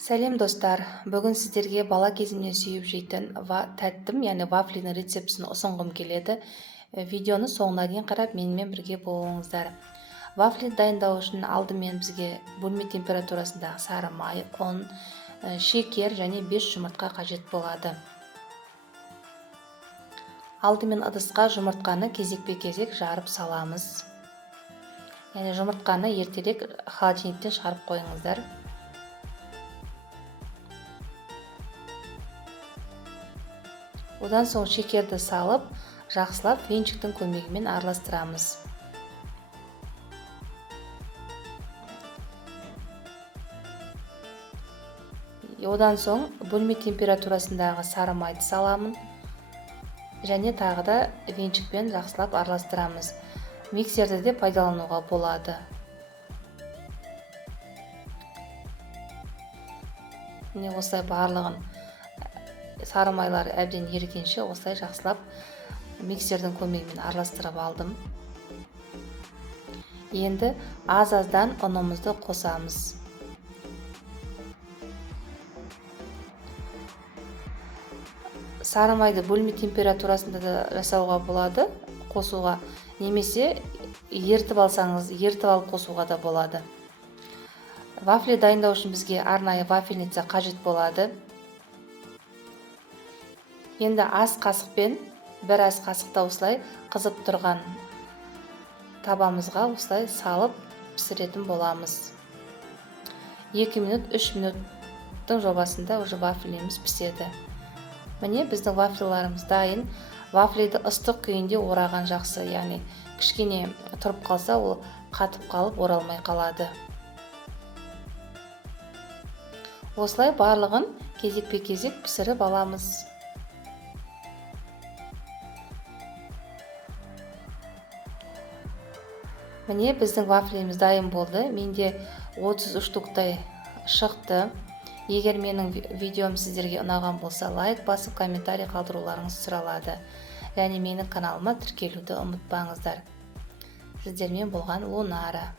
Сәлем достар, бүгін сіздерге бала кезімнен сүйіп жейтін тәттім, яғни вафлидің рецептісін ұсынғым келеді. Видеоны соңына дейін қарап, менімен бірге болыңыздар. Вафли дайындау үшін алдымен бізге бөлме температурасындағы сары май, ұн, шекер және 5 жұмыртқа қажет болады. Алдымен ыдысқа жұмыртқаны кезекпе-кезек жарып саламыз. Яғни жұмыртқаны ертерек холодильниктен шығарып қойыңыздар. Одан соң шекерді салып, жақсылап венчиктің көмегімен араластырамыз. Одан соң бөлме температурасындағы сары майды саламын және тағы да венчикпен жақсылап араластырамыз. Миксерді де пайдалануға болады. Міне осылай барлығын сары майлар әбден ерігенше осылай жақсылап миксердің көмегімен араластырып алдым. Енді аз-аздан ұнымызды қосамыз. Сары майды бөлме температурасында да жасауға болады, қосуға, немесе ерітіп алып қосуға да болады. Вафли дайындау үшін бізге арнайы вафельница қажет болады. Енді ас қасықпен бір ас қасықта осылай қызып тұрған табамызға осылай салып пісіретін боламыз. 2 минут, 3 минуттың жобасында уже вафліміз піседі. Міне біздің вафлиларымыз дайын. Вафлиді ыстық күйінде ораған жақсы, яғни кішкене тұрып қалса, ол қатып қалып оралмай қалады. Осылай барлығын кезекпе-кезек пісіріп аламыз. Міне біздің вафлиміз дайын болды. Менде 33 штуктай шықты. Егер менің видеом сіздерге ұнаған болса, лайк басып, комментарий қалдыруларыңыз сұралады. Және менің каналыма тіркелуді ұмытпаңыздар. Сіздермен болған Лунара.